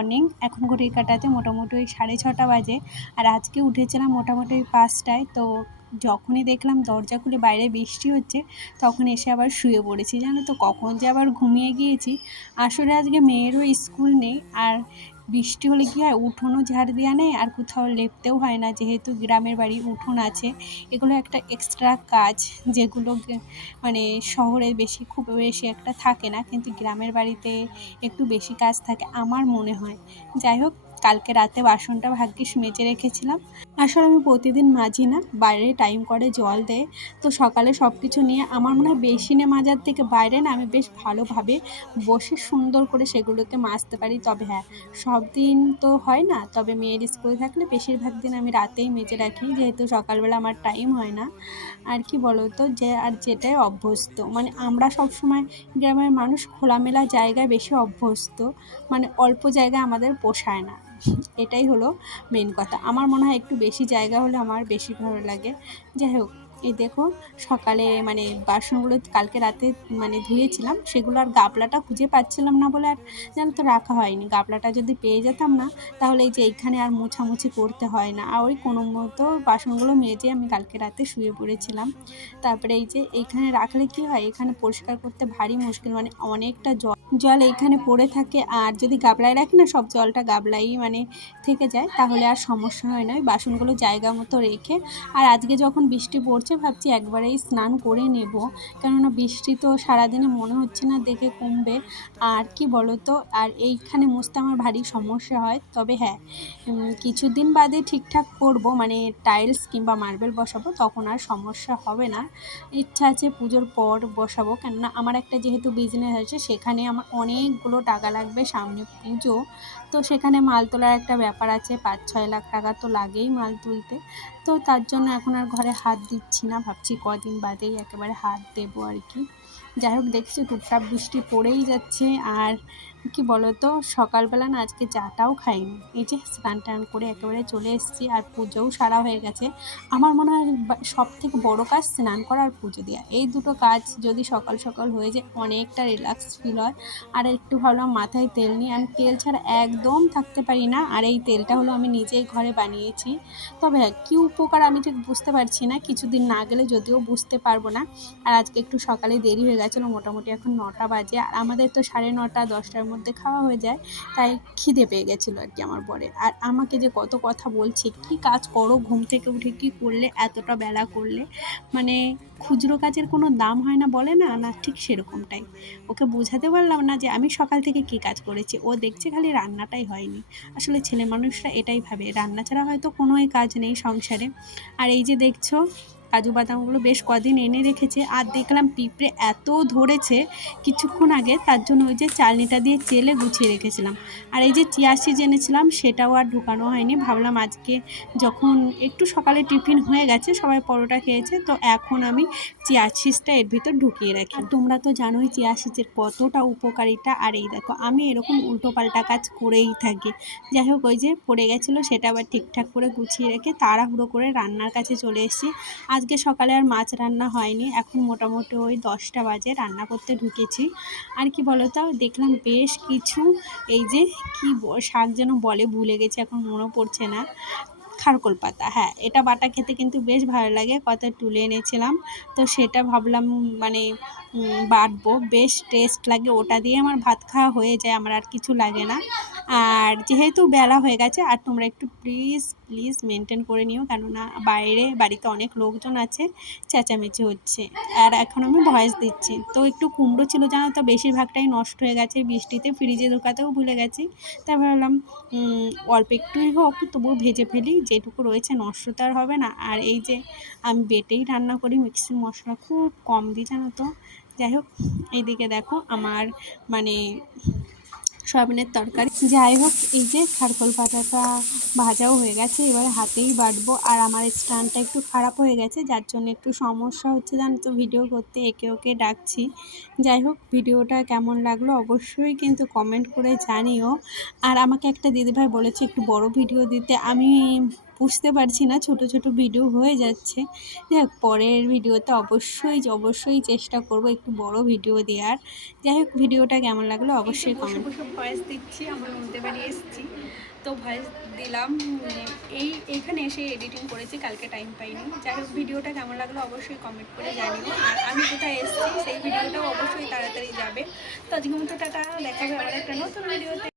Morning. এখন ঘড়ির কাঁটাতে মোটামুটি ওই 6:30 বাজে। আর আজকে উঠেছিলাম মোটামুটি ওই 5টায়। তো যখনই দেখলাম দরজা খুলে বাইরে বৃষ্টি হচ্ছে, তখন এসে আবার শুয়ে পড়েছি। জানো তো কখন যে আবার ঘুমিয়ে গিয়েছি। আসলে আজকে মেয়েরও স্কুল নেই, আর বৃষ্টি হলে কী হয়, উঠোনও ঝাড় দেওয়া নেই, আর কোথাও লেপতেও হয় না। যেহেতু গ্রামের বাড়ি, উঠোন আছে, এগুলো একটা এক্সট্রা কাজ, যেগুলো মানে শহরে খুব বেশি একটা থাকে না, কিন্তু গ্রামের বাড়িতে একটু বেশি কাজ থাকে আমার মনে হয়। যাই হোক, কালকে রাতে বাসনটা ভাগ্যিস মেজে রেখেছিলাম। আসলে আমি প্রতিদিন মাজি না, বাইরে টাইম করে জল দেয়। তো সকালে সব কিছু নিয়ে আমার মনে হয় বেসিনে মাজার থেকে বাইরে না আমি বেশ ভালোভাবে বসে সুন্দর করে সেগুলোকে মাজতে পারি। তবে হ্যাঁ, সব দিন তো হয় না, তবে মেয়ের স্কুল থাকলে বেশিরভাগ দিন আমি রাতেই মেজে রাখি, যেহেতু সকালবেলা আমার টাইম হয় না। আর কি বলো তো, যেটাই অভ্যস্ত, মানে আমরা সবসময় গ্রামের মানুষ খোলামেলা জায়গায় বেশি অভ্যস্ত, মানে অল্প জায়গায় আমাদের পোষায় না। এটাই হলো মেন কথা। আমার মনে হয় একটু বেশি জায়গা হলে আমার বেশি ভালো লাগে। যাই হোক, এই দেখো, সকালে মানে বাসনগুলো কালকে রাতে মানে ধুয়েছিলাম, সেগুলো আর গামলাটা খুঁজে পাচ্ছিলাম না বলে আর জানো তো রাখা হয়নি। গামলাটা যদি পেয়ে যেতাম না, তাহলে এই যে এইখানে আর মোছামুছি করতে হয় না। আর ওই কোনো মতো বাসনগুলো মেজে আমি কালকে রাতে শুয়ে পড়েছিলাম। তারপরে এই যে এইখানে রাখলে কি হয়, এখানে পরিষ্কার করতে ভারী মুশকিল, মানে অনেকটা জল এইখানে পড়ে থাকে। আর যদি গামলায় রাখি না, সব জলটা গামলাই মানে থেকে যায়, তাহলে আর সমস্যা হয় না। ওই বাসনগুলো জায়গা মতো রেখে, আর আজকে যখন বৃষ্টি পড়ছে ভাবছি একবারেই স্নান করে নেব, কেননা বৃষ্টি তো সারাদিনে মনে হচ্ছে না দেখে কমবে। আর কি বলো তো, আর এইখানে মুছতে আমার ভারী সমস্যা হয়। তবে হ্যাঁ, কিছুদিন বাদে ঠিকঠাক করব, মানে টাইলস কিংবা মার্বেল বসাবো, তখন আর সমস্যা হবে না। ইচ্ছা আছে পুজোর পর বসাবো, কেননা আমার একটা যেহেতু বিজনেস আছে, সেখানে আমার অনেকগুলো টাকা লাগবে, সামনে পুজো। তো সেখানে মাল তোলার একটা ব্যাপার আছে, 5-6 লাখ টাকা তো লাগেই মাল তুলতে। তো তার জন্য এখন আর ঘরে হাত দিচ্ছি না, ভাবছি কদিন বাদেই একেবারে হাত দেবো আর কি। যাই হোক, দেখছি টুপটাপ বৃষ্টি পড়েই যাচ্ছে। আর কি বলতো, সকালবেলা না আজকে চাটাও খাইনি, এই যে স্নান টান করে একেবারে চলে এসেছি, আর পুজোও সারা হয়ে গেছে। আমার মনে হয় সব থেকে বড় কাজ স্নান করা আর পুজো দেওয়া, এই দুটো কাজ যদি সকাল সকাল হয়ে যায় অনেকটা রিল্যাক্স ফিল হয়। আর একটু ভাবলাম মাথায় তেল নিই, আমি তেল ছাড়া একদম থাকতে পারি না। আর এই তেলটা হলো আমি নিজেই ঘরে বানিয়েছি। তবে হ্যাঁ, কী উপকার আমি ঠিক বুঝতে পারছি না, কিছুদিন না গেলে যদিও বুঝতে পারবো না। আর আজকে একটু সকালে দেরি হয়ে গেছিলো, মোটামুটি এখন 9টা বাজে, আর আমাদের তো 9:30 10টার মধ্যে খাওয়া হয়ে যায়। তাই খিদে পেয়ে গেছিলো আর কি আমার বরের। আর আমাকে যে কত কথা বলছে, কি কাজ করো, ঘুম থেকে উঠে কি করলে, এতটা বেলা করলে, মানে খুচরো কাজের কোনো দাম হয় না বলে না, না ঠিক সেরকমটাই। ওকে বোঝাতে পারলাম না যে আমি সকাল থেকে কী কাজ করেছি, ও দেখছে খালি রান্নাটাই হয়নি। আসলে ছেলে মানুষরা এটাই ভাবে, রান্না ছাড়া হয়তো কোনোই কাজ নেই সংসারে। আর এই যে দেখছো, কাজু বাদামগুলো বেশ কদিন এনে রেখেছে, আর দেখলাম পিঁপড়ে এত ধরেছে কিছুক্ষণ আগে, তার জন্য ওই যে চালনিটা দিয়ে চেলে গুছিয়ে রেখেছিলাম। আর এই যে চিয়া সিড এনেছিলাম, সেটাও আর ঢুকানো হয়নি, ভাবলাম আজকে যখন একটু সকালে টিফিন হয়ে গেছে, সবাই পরোটা খেয়েছে, তো এখন আমি চিয়া সিডটা এর ভিতর ঢুকিয়ে রাখি। আর তোমরা তো জানোই চিয়া সিডের কতটা উপকারিতা। আর এই দেখো, আমি এরকম উল্টোপাল্টা কাজ করেই থাকি। যাই হোক, ওই যে পড়ে গেছিলো, সেটা আবার ঠিকঠাক করে গুছিয়ে রেখে তাড়াহুড়ো করে রান্নার কাছে চলে এসেছি। আজকে সকালে আর মাছ রান্না হয়নি, এখন মোটামুটি ওই 10টা বাজে রান্না করতে ঢুকেছি। আর কি বলো তো, দেখলাম বেশ কিছু, এই যে কি শাক যেন বলে, ভুলে গেছি, এখন মনে পড়ছে না। খারকোল পাতা, হ্যাঁ, এটা বাটা খেতে কিন্তু বেশ ভালো লাগে, কথা তুলে এনেছিলাম। তো সেটা ভাবলাম মানে বাটবো, বেশ টেস্ট লাগে, ওটা দিয়ে আমার ভাত খাওয়া হয়ে যায়, আমার আর কিছু লাগে না। আর যেহেতু বেলা হয়ে গেছে, আর তোমরা একটু প্লিজ প্লিজ মেনটেন করে নিও, কেননা বাড়িতে অনেক লোকজন আছে, চেঁচামেচি হচ্ছে। আর এখন আমি ভয়েস দিচ্ছি, তো একটু কুমড়ো ছিল জানো তো, বেশিরভাগটাই নষ্ট হয়ে গেছে বৃষ্টিতে, ফ্রিজে ঢোকাতেও ভুলে গেছি। তাই ভাবলাম অল্প একটুই হোক তবুও ভেজে ফেলি, যেটুকু রয়েছে নষ্ট তো আর হবে না। আর এই যে আমি বেটেই রান্না করি, মিক্সির মশলা খুব কম দিই জানো তো। যাই হোক, এইদিকে দেখো আমার মানে সয়াবিনের তরকারি। যাই হোক, এই যে খারকোল পাতাটা ভাজাও হয়ে গেছে, এবারে হাতেই বাটবো। আর আমার স্ট্যান্ডটা একটু খারাপ হয়ে গেছে, যার জন্য একটু সমস্যা হচ্ছে জানো তো ভিডিও করতে, একে ওকে ডাকছি। যাই হোক, ভিডিওটা কেমন লাগলো অবশ্যই কিন্তু কমেন্ট করে জানিও। আর আমাকে একটা দিদিভাই বলেছে একটু বড় ভিডিও দিতে, আমি বুঝতে পারছি না, ছোট ছোট ভিডিও হয়ে যাচ্ছে। যাই হোক, পরের ভিডিওতে অবশ্যই চেষ্টা করব একটু বড় ভিডিও দেওয়ার। যাই হোক, ভিডিওটা কেমন লাগলো অবশ্যই কমেন্ট। বসে ভয়েস দিচ্ছি, আমার মধ্যে বাড়ি এসেছি তো ভয়েস দিলাম। এইখানে এসে এডিটিং করেছি, কালকে টাইম পাইনি। যাই হোক, ভিডিওটা কেমন লাগলো অবশ্যই কমেন্ট করে জানিও। আর আমি কোথায় এসেছি সেই ভিডিওটাও অবশ্যই তাড়াতাড়ি যাবে। তো আজকের মতো টাটা, দেখা হবে আবার একটা নতুন ভিডিওতে।